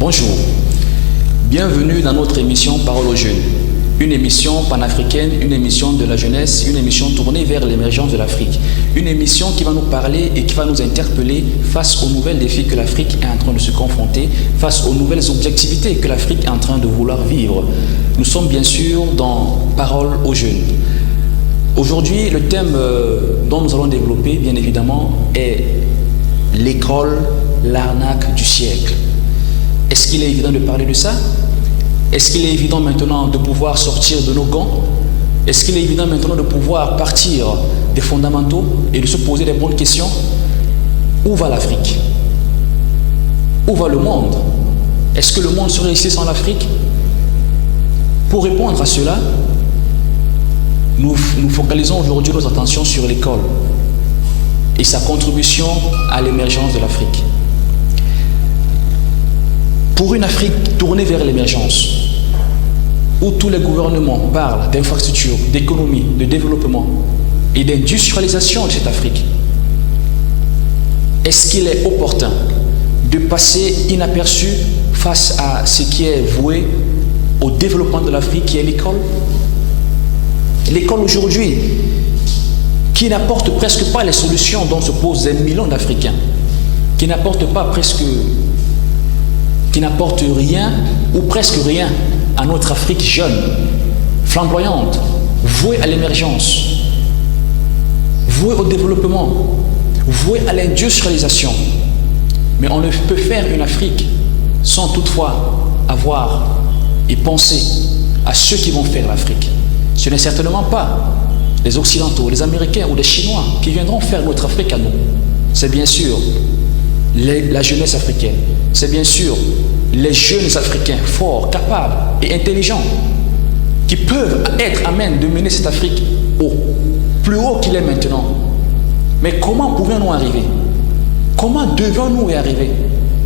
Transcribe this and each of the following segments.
Bonjour, bienvenue dans notre émission Parole aux jeunes, une émission panafricaine, une émission de la jeunesse, une émission tournée vers l'émergence de l'Afrique, une émission qui va nous parler et qui va nous interpeller face aux nouvelles défis que l'Afrique est en train de se confronter, face aux nouvelles objectivités que l'Afrique est en train de vouloir vivre. Nous sommes bien sûr dans Parole aux jeunes. Aujourd'hui, le thème dont nous allons développer, bien évidemment, est l'école, l'arnaque du siècle. Est-ce qu'il est évident de parler de ça? Est-ce qu'il est évident maintenant de pouvoir sortir de nos gants? Est-ce qu'il est évident maintenant de pouvoir partir des fondamentaux et de se poser les bonnes questions? Où va l'Afrique? Où va le monde? Est-ce que le monde serait ici sans l'Afrique? Pour répondre à cela, nous focalisons aujourd'hui nos attentions sur l'école et sa contribution à l'émergence de l'Afrique. Pour une Afrique tournée vers l'émergence, où tous les gouvernements parlent d'infrastructures, d'économie, de développement et d'industrialisation de cette Afrique, est-ce qu'il est opportun de passer inaperçu face à ce qui est voué au développement de l'Afrique, qui est l'école? L'école aujourd'hui, qui n'apporte presque pas les solutions dont se posent des millions d'Africains, qui n'apporte rien ou presque rien à notre Afrique jeune, flamboyante, vouée à l'émergence, vouée au développement, vouée à l'industrialisation. Mais on ne peut faire une Afrique sans toutefois avoir et penser à ceux qui vont faire l'Afrique. Ce n'est certainement pas les Occidentaux, les Américains ou les Chinois qui viendront faire notre Afrique à nous. C'est bien sûr la jeunesse africaine. C'est bien sûr les jeunes Africains forts, capables et intelligents qui peuvent être à même de mener cette Afrique plus haut qu'il est maintenant. Mais comment pouvons-nous arriver? Comment devons-nous y arriver?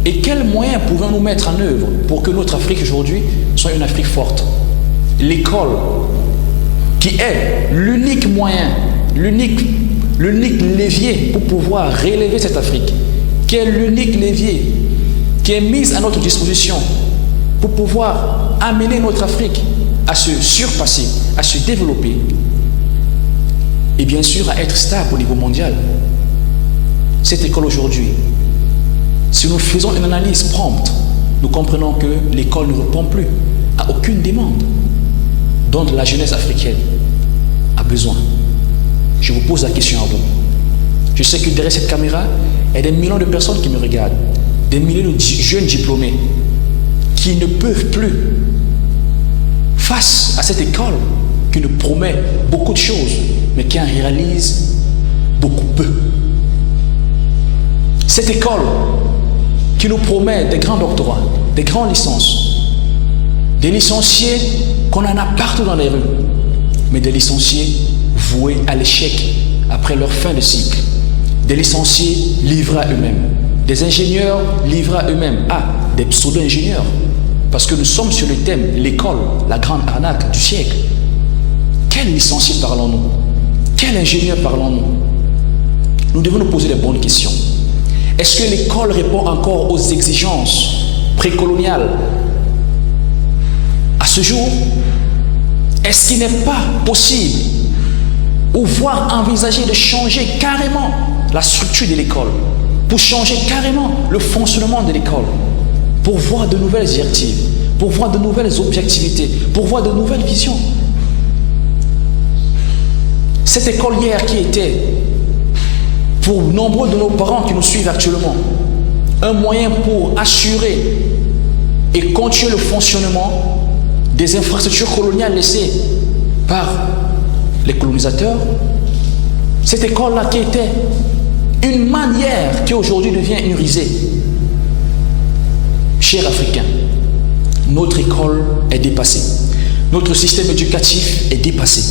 Et quels moyens pouvons-nous mettre en œuvre pour que notre Afrique aujourd'hui soit une Afrique forte? L'école, qui est l'unique moyen, l'unique levier pour pouvoir relever cette Afrique, qui est l'unique levier qui est mise à notre disposition pour pouvoir amener notre Afrique à se surpasser, à se développer et bien sûr à être stable au niveau mondial. Cette école aujourd'hui, si nous faisons une analyse prompte, nous comprenons que l'école ne répond plus à aucune demande dont la jeunesse africaine a besoin. Je vous pose la question à vous. Je sais que derrière cette caméra, il y a des millions de personnes qui me regardent, des milliers de jeunes diplômés qui ne peuvent plus, face à cette école qui nous promet beaucoup de choses, mais qui en réalise beaucoup peu. Cette école qui nous promet des grands doctorats, des grandes licences, des licenciés qu'on en a partout dans les rues, mais des licenciés voués à l'échec après leur fin de cycle, des licenciés livrés à eux-mêmes, des ingénieurs livrés à eux-mêmes, des pseudo-ingénieurs, parce que nous sommes sur le thème l'école, la grande arnaque du siècle. Quel licencié parlons-nous? Quel ingénieur parlons-nous? Nous devons nous poser les bonnes questions. Est-ce que l'école répond encore aux exigences précoloniales à ce jour? Est-ce qu'il n'est pas possible ou voire envisager de changer carrément la structure de l'école, pour changer carrément le fonctionnement de l'école, pour voir de nouvelles directives, pour voir de nouvelles objectivités, pour voir de nouvelles visions? Cette école hier qui était, pour nombreux de nos parents qui nous suivent actuellement, un moyen pour assurer et continuer le fonctionnement des infrastructures coloniales laissées par les colonisateurs, cette école-là qui était une manière qui aujourd'hui devient une risée. Chers Africains, notre école est dépassée. Notre système éducatif est dépassé.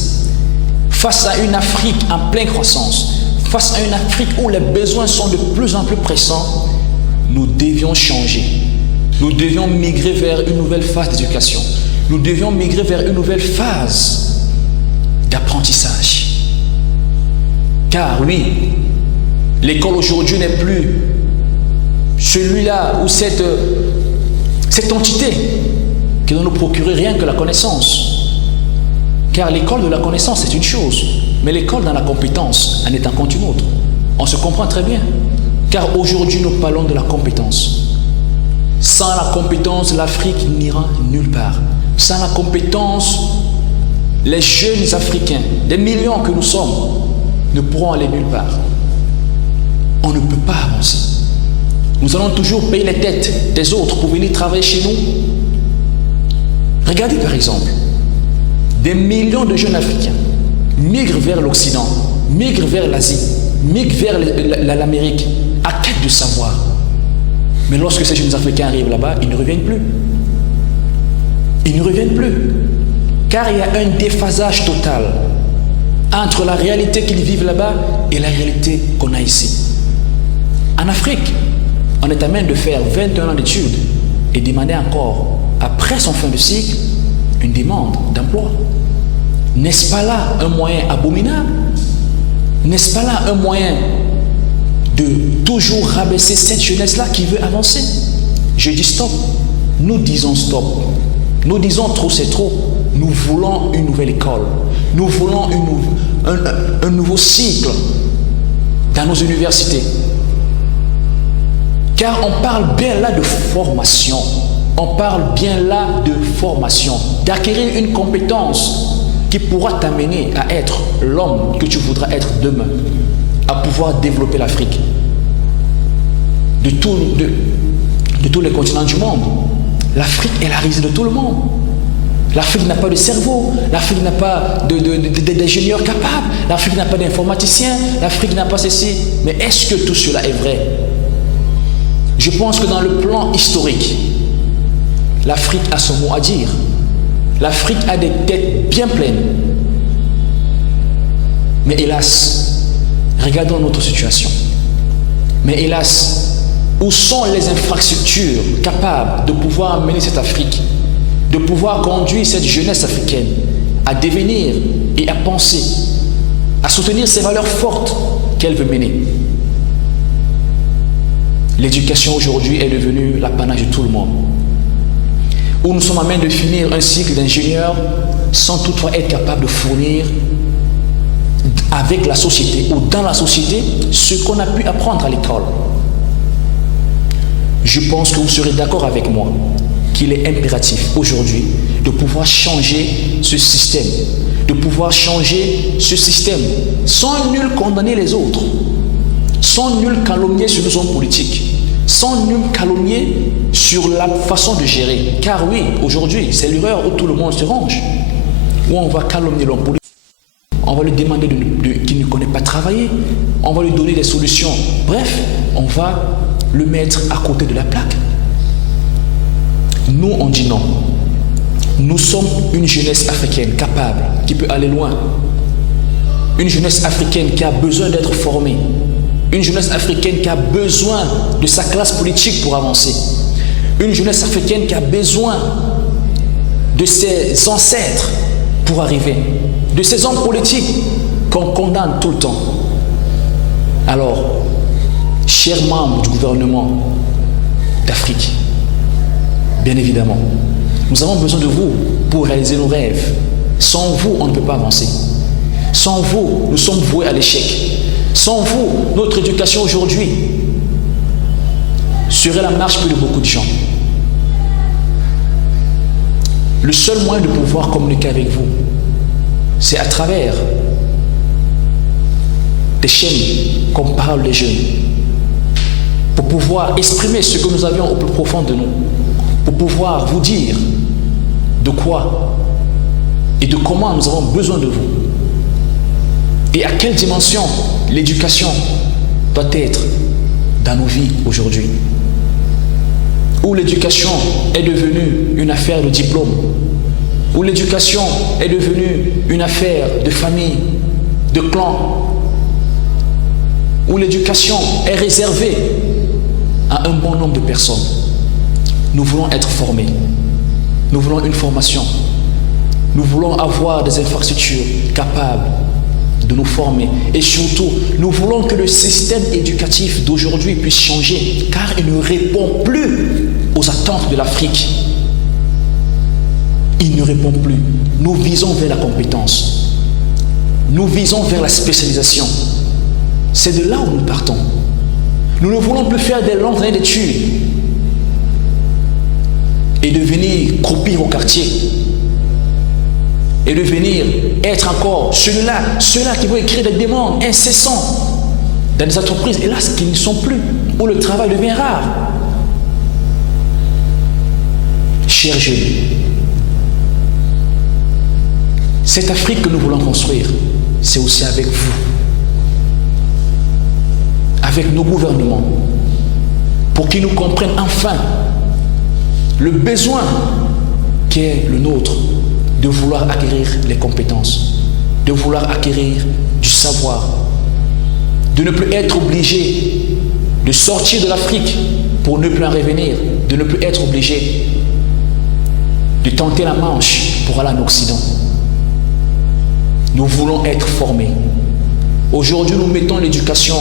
Face à une Afrique en pleine croissance, face à une Afrique où les besoins sont de plus en plus pressants, nous devions changer. Nous devions migrer vers une nouvelle phase d'éducation. Nous devions migrer vers une nouvelle phase d'apprentissage. Car oui, l'école aujourd'hui n'est plus celui-là ou Cette entité qui doit nous procurer rien que la connaissance. Car l'école de la connaissance est une chose, mais l'école dans la compétence en est encore une autre. On se comprend très bien. Car aujourd'hui, nous parlons de la compétence. Sans la compétence, l'Afrique n'ira nulle part. Sans la compétence, les jeunes Africains, des millions que nous sommes, ne pourront aller nulle part. On ne peut pas avancer. Nous allons toujours payer les têtes des autres pour venir travailler chez nous. Regardez par exemple, des millions de jeunes Africains migrent vers l'Occident, migrent vers l'Asie, migrent vers l'Amérique, à quête de savoir. Mais lorsque ces jeunes Africains arrivent là-bas, ils ne reviennent plus. Ils ne reviennent plus. Car il y a un déphasage total entre la réalité qu'ils vivent là-bas et la réalité qu'on a ici. En Afrique, on est à même de faire 21 ans d'études et demander encore, après son fin de cycle, une demande d'emploi. N'est-ce pas là un moyen abominable? N'est-ce pas là un moyen de toujours rabaisser cette jeunesse-là qui veut avancer? Je dis stop. Nous disons stop. Nous disons trop, c'est trop. Nous voulons une nouvelle école. Nous voulons un nouveau cycle dans nos universités. Car on parle bien là de formation. On parle bien là de formation, d'acquérir une compétence qui pourra t'amener à être l'homme que tu voudras être demain, à pouvoir développer l'Afrique de tous les continents du monde. L'Afrique est la risée de tout le monde. L'Afrique n'a pas de cerveau, l'Afrique n'a pas d'ingénieurs capables, l'Afrique n'a pas d'informaticiens, l'Afrique n'a pas ceci. Mais est-ce que tout cela est vrai? Je pense que dans le plan historique, l'Afrique a son mot à dire. L'Afrique a des têtes bien pleines. Mais hélas, regardons notre situation. Mais hélas, où sont les infrastructures capables de pouvoir mener cette Afrique, de pouvoir conduire cette jeunesse africaine à devenir et à penser, à soutenir ces valeurs fortes qu'elle veut mener? L'éducation aujourd'hui est devenue l'apanage de tout le monde. Où nous sommes à même de finir un cycle d'ingénieur sans toutefois être capable de fournir avec la société ou dans la société ce qu'on a pu apprendre à l'école. Je pense que vous serez d'accord avec moi qu'il est impératif aujourd'hui de pouvoir changer ce système, sans nul condamner les autres, sans nul calomnier sur nos hommes politiques, sans nul calomnier sur la façon de gérer. Car oui, aujourd'hui, c'est l'erreur où tout le monde se range, où on va calomnier l'homme politique, on va lui demander qu'il ne connaît pas travailler, on va lui donner des solutions. Bref, on va le mettre à côté de la plaque. Nous, on dit non. Nous sommes une jeunesse africaine capable, qui peut aller loin. Une jeunesse africaine qui a besoin d'être formée. Une jeunesse africaine qui a besoin de sa classe politique pour avancer. Une jeunesse africaine qui a besoin de ses ancêtres pour arriver. De ces hommes politiques qu'on condamne tout le temps. Alors, chers membres du gouvernement d'Afrique, bien évidemment, nous avons besoin de vous pour réaliser nos rêves. Sans vous, on ne peut pas avancer. Sans vous, nous sommes voués à l'échec. Sans vous, notre éducation aujourd'hui serait la marche de beaucoup de gens. Le seul moyen de pouvoir communiquer avec vous, c'est à travers des chaînes comme Parole des Jeunes, pour pouvoir exprimer ce que nous avions au plus profond de nous, pour pouvoir vous dire de quoi et de comment nous avons besoin de vous. Et à quelle dimension l'éducation doit être dans nos vies aujourd'hui. Où l'éducation est devenue une affaire de diplôme. Où l'éducation est devenue une affaire de famille, de clan. Où l'éducation est réservée à un bon nombre de personnes. Nous voulons être formés. Nous voulons une formation. Nous voulons avoir des infrastructures capables de nous former. Et surtout, nous voulons que le système éducatif d'aujourd'hui puisse changer, car il ne répond plus aux attentes de l'Afrique, il ne répond plus. Nous visons vers la compétence. Nous visons vers la spécialisation. C'est de là où nous partons. Nous ne voulons plus faire des longues années d'études et de venir croupir au quartier et de venir être encore ceux-là qui vont écrire des demandes incessantes dans des entreprises, hélas, qui ne sont plus, où le travail devient rare. Chers jeunes, cette Afrique que nous voulons construire, c'est aussi avec vous, avec nos gouvernements, pour qu'ils nous comprennent enfin le besoin qui est le nôtre de vouloir acquérir les compétences, de vouloir acquérir du savoir, de ne plus être obligé de sortir de l'Afrique pour ne plus en revenir, de ne plus être obligé de tenter la Manche pour aller en Occident. Nous voulons être formés. Aujourd'hui, nous mettons l'éducation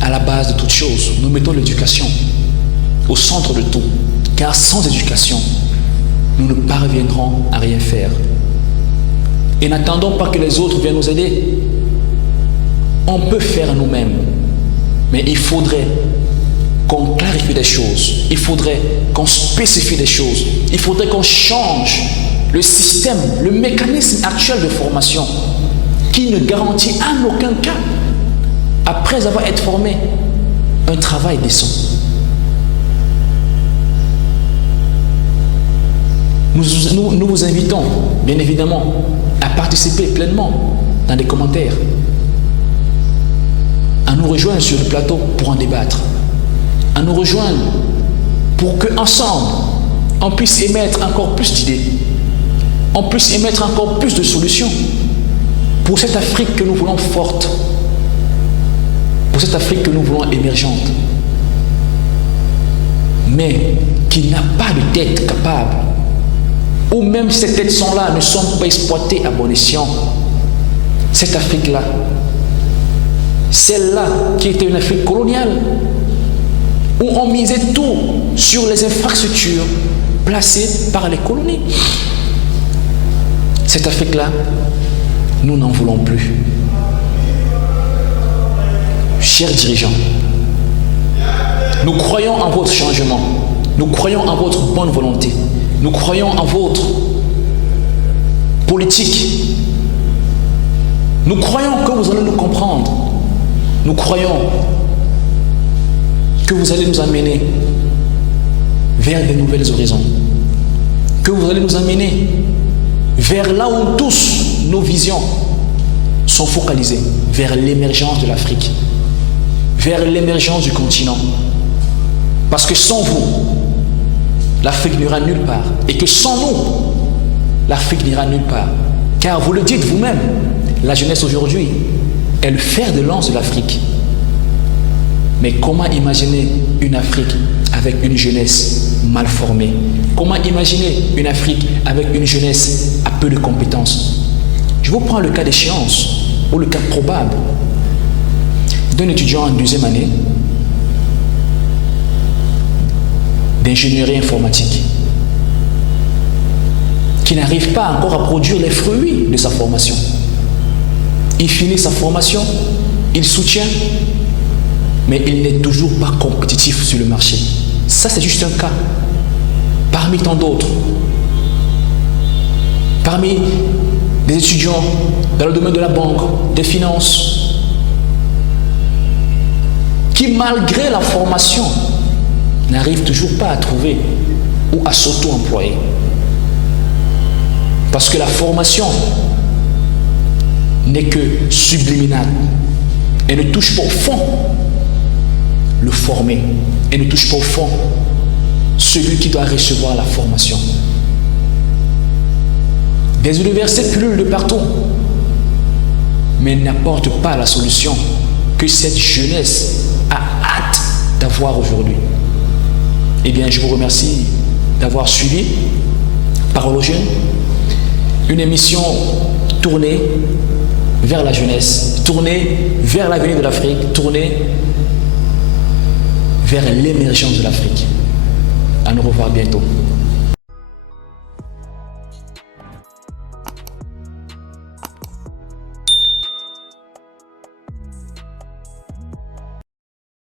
à la base de toute chose. Nous mettons l'éducation au centre de tout. Car sans éducation, nous ne parviendrons à rien faire. Et n'attendons pas que les autres viennent nous aider. On peut faire nous-mêmes. Mais il faudrait qu'on clarifie des choses. Il faudrait qu'on spécifie des choses. Il faudrait qu'on change le système, le mécanisme actuel de formation qui ne garantit en aucun cas, après avoir été formé, un travail décent. Nous vous invitons, bien évidemment, à participer pleinement dans les commentaires, à nous rejoindre sur le plateau pour en débattre, à nous rejoindre pour qu'ensemble, on puisse émettre encore plus d'idées, on puisse émettre encore plus de solutions pour cette Afrique que nous voulons forte, pour cette Afrique que nous voulons émergente, mais qui n'a pas de tête capable, ou même si ces têtes sont là, ne sont pas exploitées à bon escient. Cette Afrique-là, celle-là qui était une Afrique coloniale, où on misait tout sur les infrastructures placées par les colonies. Cette Afrique-là, nous n'en voulons plus. Chers dirigeants, nous croyons en votre changement, nous croyons en votre bonne volonté, nous croyons en votre politique. Nous croyons que vous allez nous comprendre. Nous croyons que vous allez nous amener vers de nouvelles horizons. Que vous allez nous amener vers là où tous nos visions sont focalisées, vers l'émergence de l'Afrique, vers l'émergence du continent. Parce que sans vous, l'Afrique n'ira nulle part. Et que sans nous, l'Afrique n'ira nulle part. Car vous le dites vous-même, la jeunesse aujourd'hui est le fer de lance de l'Afrique. Mais comment imaginer une Afrique avec une jeunesse mal formée? Comment imaginer une Afrique avec une jeunesse à peu de compétences? Je vous prends le cas d'échéance, ou le cas probable, d'un étudiant en deuxième année d'ingénierie informatique qui n'arrive pas encore à produire les fruits de sa formation. Il finit sa formation, il soutient, mais il n'est toujours pas compétitif sur le marché. Ça, c'est juste un cas parmi tant d'autres. Parmi des étudiants dans le domaine de la banque, des finances, qui malgré la formation n'arrivent toujours pas à trouver ou à s'auto-employer. Parce que la formation n'est que subliminale. Elle ne touche pas au fond le formé. Elle ne touche pas au fond celui qui doit recevoir la formation. Des universités pullulent de partout, mais n'apportent pas la solution que cette jeunesse a hâte d'avoir aujourd'hui. Eh bien, je vous remercie d'avoir suivi Parole aux jeunes, une émission tournée vers la jeunesse, tournée vers l'avenir de l'Afrique, tournée vers l'émergence de l'Afrique. À nous revoir bientôt.